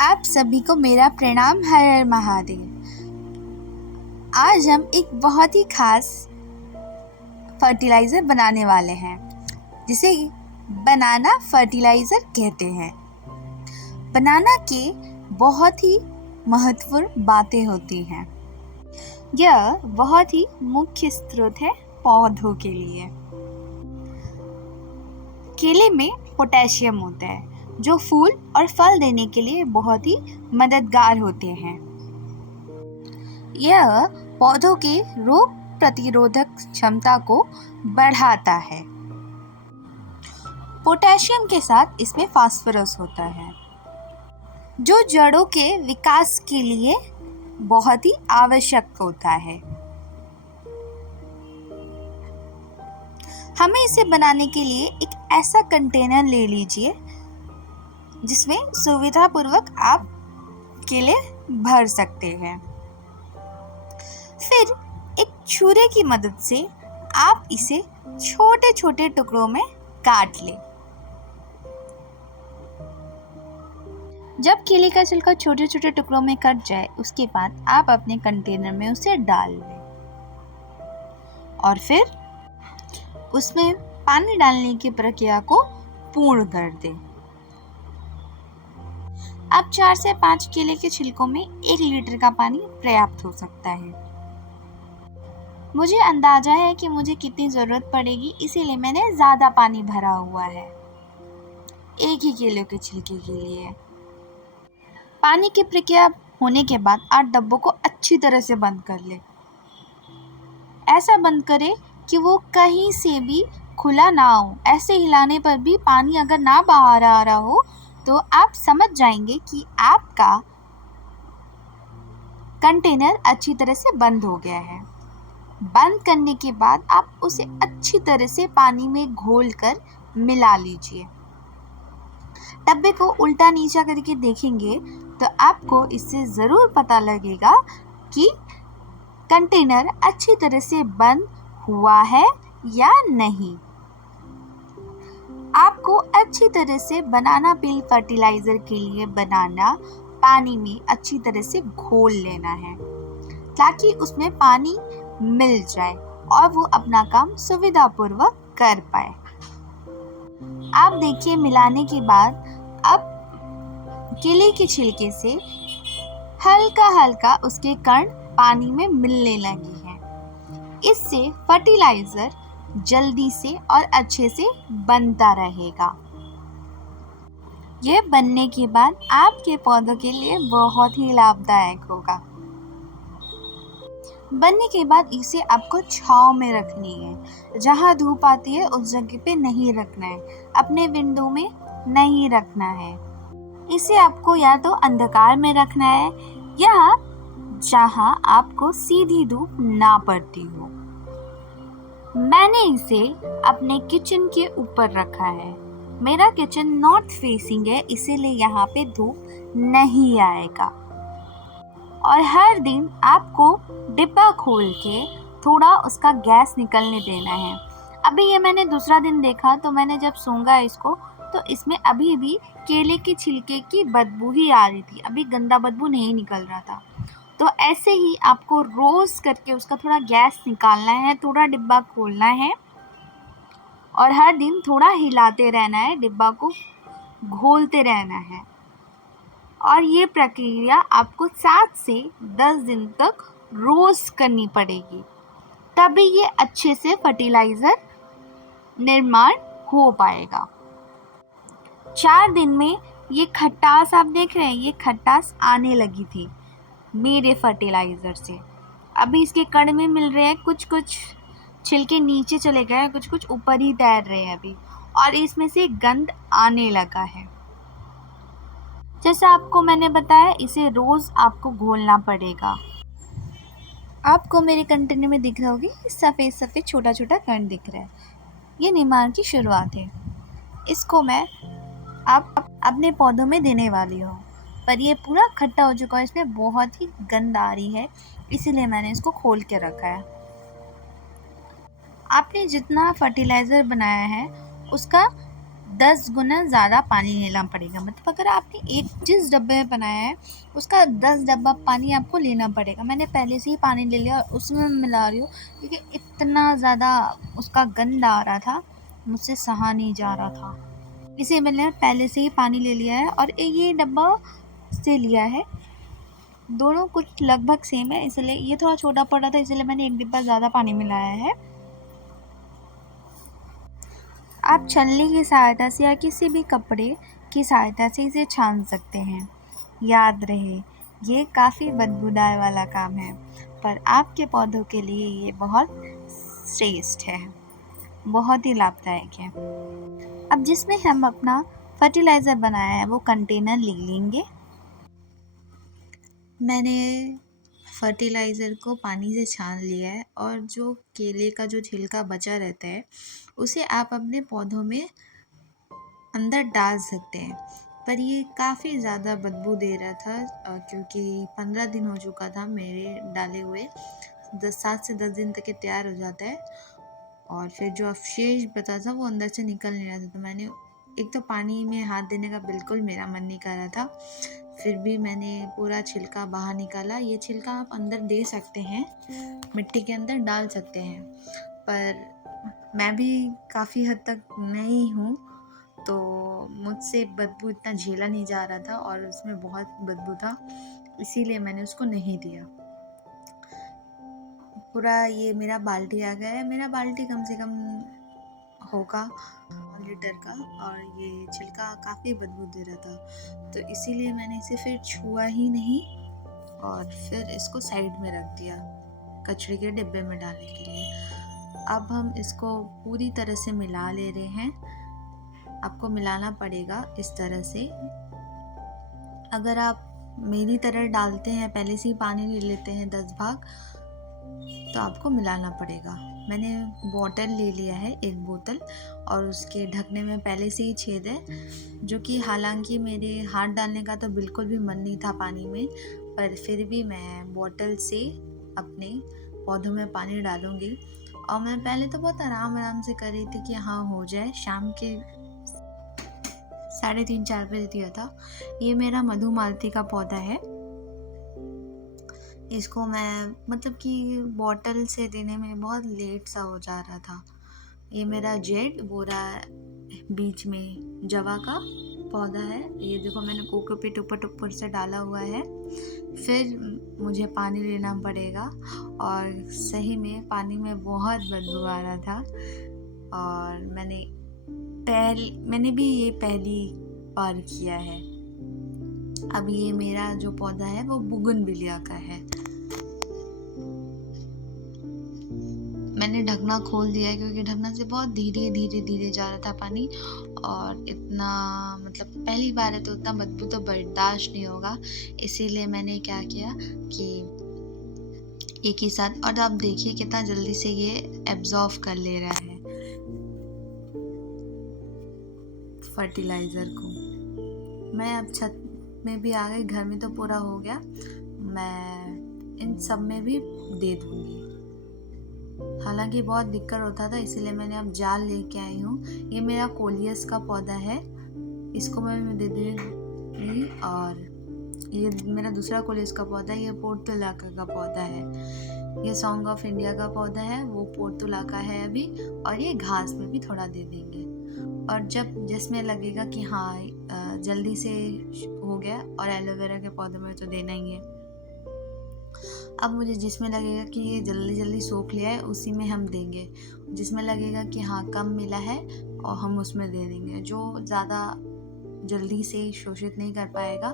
आप सभी को मेरा प्रणाम। हर हर महादेव। आज हम एक बहुत ही खास फर्टिलाइज़र बनाने वाले हैं जिसे बनाना फर्टिलाइज़र कहते हैं। बनाना के बहुत ही महत्वपूर्ण बातें होती हैं। यह बहुत ही मुख्य स्रोत है पौधों के लिए। केले में पोटेशियम होता है जो फूल और फल देने के लिए बहुत ही मददगार होते हैं। यह पौधों के रोग प्रतिरोधक क्षमता को बढ़ाता है। पोटेशियम के साथ इसमें फास्फोरस होता है जो जड़ों के विकास के लिए बहुत ही आवश्यक होता है। हमें इसे बनाने के लिए एक ऐसा कंटेनर ले लीजिए जिसमें सुविधापूर्वक आप केले भर सकते हैं। फिर एक छुरे की मदद से आप इसे छोटे छोटे टुकड़ों में काट लें। जब केले का छिलका छोटे छोटे टुकड़ों में कट जाए उसके बाद आप अपने कंटेनर में उसे डाल लें और फिर उसमें पानी डालने की प्रक्रिया को पूर्ण कर दें। अब 4 से 5 केले के छिलकों में 1 लीटर का पानी पर्याप्त हो सकता है। मुझे अंदाजा है कि मुझे कितनी ज़रूरत पड़ेगी, इसीलिए मैंने ज़्यादा पानी भरा हुआ है एक ही केले के छिलके के लिए। पानी की प्रक्रिया होने के बाद 8 डब्बों को अच्छी तरह से बंद कर लें। ऐसा बंद करें कि वो कहीं से भी खुला ना हो। ऐसे हिलाने पर भी पानी अगर ना बाहर आ रहा हो तो आप समझ जाएंगे कि आपका कंटेनर अच्छी तरह से बंद हो गया है। बंद करने के बाद आप उसे अच्छी तरह से पानी में घोलकर मिला लीजिए। डब्बे को उल्टा नीचा करके देखेंगे तो आपको इससे ज़रूर पता लगेगा कि कंटेनर अच्छी तरह से बंद हुआ है या नहीं। आपको अच्छी तरह से बनाना पील फर्टिलाइज़र के लिए बनाना पानी में अच्छी तरह से घोल लेना है ताकि उसमें पानी मिल जाए और वो अपना काम सुविधापूर्वक कर पाए। आप देखिए मिलाने के बाद अब केले के छिलके से हल्का हल्का उसके कण पानी में मिलने लगे हैं। इससे फर्टिलाइज़र जल्दी से और अच्छे से बनता रहेगा। यह बनने के बाद आपके पौधों के लिए बहुत ही लाभदायक होगा। बनने के बाद इसे आपको छांव में रखनी है। जहाँ धूप आती है उस जगह पे नहीं रखना है, अपने विंडो में नहीं रखना है। इसे आपको या तो अंधकार में रखना है या जहाँ आपको सीधी धूप ना पड़ती हो। मैंने इसे अपने किचन के ऊपर रखा है। मेरा किचन नॉर्थ फेसिंग है, इसीलिए यहाँ पे धूप नहीं आएगा। और हर दिन आपको डिब्बा खोल के थोड़ा उसका गैस निकलने देना है। अभी ये मैंने दूसरा दिन देखा तो मैंने जब सूंघा इसको तो इसमें अभी भी केले के छिलके की बदबू ही आ रही थी, अभी गंदा बदबू नहीं निकल रहा था। तो ऐसे ही आपको रोज़ करके उसका थोड़ा गैस निकालना है, थोड़ा डिब्बा खोलना है और हर दिन थोड़ा हिलाते रहना है, डिब्बा को घोलते रहना है। और ये प्रक्रिया आपको 7 से 10 दिन तक रोज़ करनी पड़ेगी, तभी ये अच्छे से फर्टिलाइज़र निर्माण हो पाएगा। 4 दिन में ये खटास आप देख रहे हैं, ये खटास आने लगी थी मेरे फर्टिलाइज़र से। अभी इसके कण में मिल रहे हैं, कुछ कुछ छिलके नीचे चले गए हैं, कुछ कुछ ऊपर ही तैर रहे हैं अभी, और इसमें से गंध आने लगा है। जैसा आपको मैंने बताया इसे रोज़ आपको घोलना पड़ेगा। आपको मेरे कंटेनर में दिख रहा होगी सफ़ेद सफ़ेद छोटा छोटा कण दिख रहा है, ये निर्माण की शुरुआत है। इसको मैं आप अपने पौधों में देने वाली हूँ, पर ये पूरा खट्टा हो चुका है, इसमें बहुत ही गंध आ रही है, इसीलिए मैंने इसको खोल के रखा है। आपने जितना फर्टिलाइज़र बनाया है उसका 10 गुना ज़्यादा पानी लेना पड़ेगा। मतलब अगर आपने एक जिस डब्बे में बनाया है उसका 10 डब्बा पानी आपको लेना पड़ेगा। मैंने पहले से ही पानी ले लिया और उसमें मिला रही हूँ, क्योंकि इतना ज़्यादा उसका गंध आ रहा था, मुझसे सहा नहीं जा रहा था। इसे मैंने पहले से ही पानी ले लिया है और ये डब्बा से लिया है। दोनों कुछ लगभग सेम है, इसलिए ये थोड़ा छोटा पड़ा था, इसलिए मैंने एक डिब्बा ज़्यादा पानी मिलाया है। आप छलनी की सहायता से या किसी भी कपड़े की सहायता से इसे छान सकते हैं। याद रहे, ये काफ़ी बदबूदार वाला काम है, पर आपके पौधों के लिए ये बहुत श्रेष्ठ है, बहुत ही लाभदायक है। अब जिसमें हम अपना फर्टिलाइज़र बनाया है वो कंटेनर ले लेंगे। मैंने फर्टिलाइज़र को पानी से छान लिया है और जो केले का जो छिलका बचा रहता है उसे आप अपने पौधों में अंदर डाल सकते हैं। पर ये काफ़ी ज़्यादा बदबू दे रहा था, क्योंकि 15 दिन हो चुका था मेरे डाले हुए। 7 से 10 दिन तक ये तैयार हो जाता है और फिर जो अवशेष बचा था वो अंदर से निकल नहीं रहा था। तो मैंने एक तो पानी में हाथ देने का बिल्कुल मेरा मन नहीं कर रहा था, फिर भी मैंने पूरा छिलका बाहर निकाला। ये छिलका आप अंदर दे सकते हैं, मिट्टी के अंदर डाल सकते हैं, पर मैं भी काफ़ी हद तक नई हूँ तो मुझसे बदबू इतना झेला नहीं जा रहा था और उसमें बहुत बदबू था, इसीलिए मैंने उसको नहीं दिया। पूरा ये मेरा बाल्टी आ गया है। मेरा बाल्टी कम से कम होगा लीटर का और ये छिलका काफ़ी बदबू दे रहा था, तो इसीलिए मैंने इसे फिर छुआ ही नहीं और फिर इसको साइड में रख दिया कचरे के डिब्बे में डालने के लिए। अब हम इसको पूरी तरह से मिला ले रहे हैं। आपको मिलाना पड़ेगा इस तरह से। अगर आप मेरी तरह डालते हैं, पहले से ही पानी ले लेते हैं 10 भाग, तो आपको मिलाना पड़ेगा। मैंने बोतल ले लिया है, एक बोतल, और उसके ढकने में पहले से ही छेद है, जो कि हालांकि मेरे हाथ डालने का तो बिल्कुल भी मन नहीं था पानी में, पर फिर भी मैं बोतल से अपने पौधों में पानी डालूंगी। और मैं पहले तो बहुत आराम से कर रही थी कि हाँ हो जाए। शाम के 3:30-4 बजे दिया था। ये मेरा मधुमालती का पौधा है। इसको मैं मतलब कि बॉटल से देने में बहुत लेट सा हो जा रहा था। ये मेरा जेड बोरा बीच में जवा का पौधा है। ये देखो मैंने कोकोपीट ऊपर से डाला हुआ है। फिर मुझे पानी लेना पड़ेगा और सही में पानी में बहुत बदबू आ रहा था और मैंने भी ये पहली बार किया है। अब ये मेरा जो पौधा है वो बुगनविलिया का है। मैंने ढकना खोल दिया है क्योंकि ढकना से बहुत धीरे जा रहा था पानी और इतना मतलब पहली बार है तो उतना बदबू तो बर्दाश्त नहीं होगा, इसीलिए मैंने क्या किया कि एक ही साथ। और आप देखिए कितना जल्दी से ये एब्जॉर्ब कर ले रहा है फर्टिलाइज़र को। मैं अब छत में भी आ गई, घर में तो पूरा हो गया, मैं इन सब में भी दे दूँगी। हालांकि बहुत दिक्कत होता था, इसीलिए मैंने अब जाल लेके आई हूँ। ये मेरा कोलियस का पौधा है, इसको मैं दे दूँगी। और ये मेरा दूसरा कोलियस का पौधा है, ये पोर्तुलाका का पौधा है। ये सॉन्ग ऑफ इंडिया का पौधा है, वो पोर्तुलाका है अभी। और ये घास में भी थोड़ा दे देंगे। और जब जिसमें लगेगा कि हाँ जल्दी से हो गया, और एलोवेरा के पौधे में तो देना ही है। अब मुझे जिसमें लगेगा कि ये जल्दी सूख लिया है उसी में हम देंगे, जिसमें लगेगा कि हाँ कम मिला है और हम उसमें दे देंगे। जो ज़्यादा जल्दी से शोषित नहीं कर पाएगा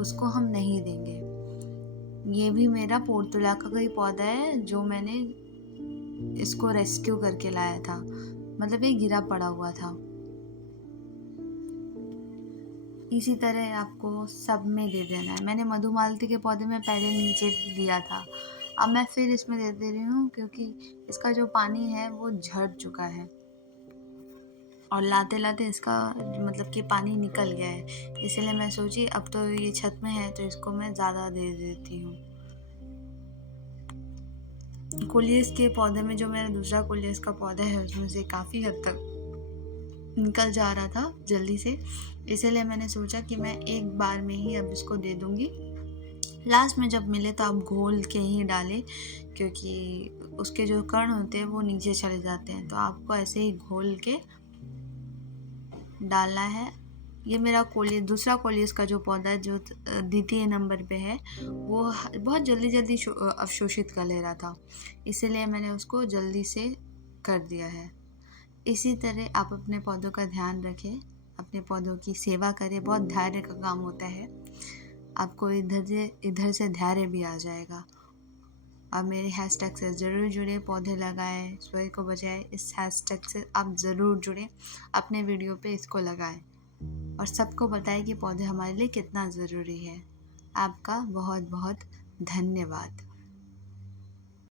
उसको हम नहीं देंगे। ये भी मेरा पोर्तुलाका का ही पौधा है, जो मैंने इसको रेस्क्यू करके लाया था, मतलब ये गिरा पड़ा हुआ था। इसी तरह आपको सब में दे देना है। मैंने मधुमालती के पौधे में पहले नीचे दिया था, अब मैं फिर इसमें दे रही हूँ क्योंकि इसका जो पानी है वो झड़ चुका है और लाते इसका मतलब कि पानी निकल गया है, इसलिए मैं सोची अब तो ये छत में है तो इसको मैं ज़्यादा दे देती हूँ। कोलियस के पौधे में जो मेरा दूसरा कोलियस का पौधा है उसमें से काफ़ी हद तक निकल जा रहा था जल्दी से, इसीलिए मैंने सोचा कि मैं एक बार में ही अब इसको दे दूँगी। लास्ट में जब मिले तो आप घोल के ही डालें, क्योंकि उसके जो कण होते हैं वो नीचे चले जाते हैं, तो आपको ऐसे ही घोल के डालना है। ये मेरा कोलियस, दूसरा कोलियस का जो पौधा जो द्वितीय नंबर पे है, वो बहुत जल्दी जल्दी अवशोषित कर ले रहा था, इसीलिए मैंने उसको जल्दी से कर दिया है। इसी तरह आप अपने पौधों का ध्यान रखें, अपने पौधों की सेवा करें, बहुत धैर्य का काम होता है। आपको इधर से धैर्य भी आ जाएगा। और मेरे हैशटैग से ज़रूर जुड़े, पौधे लगाएं, स्वयं को बचाएं, इस हैशटैग से आप ज़रूर जुड़ें, अपने वीडियो पे इसको लगाएं और सबको बताएं कि पौधे हमारे लिए कितना ज़रूरी है। आपका बहुत बहुत धन्यवाद।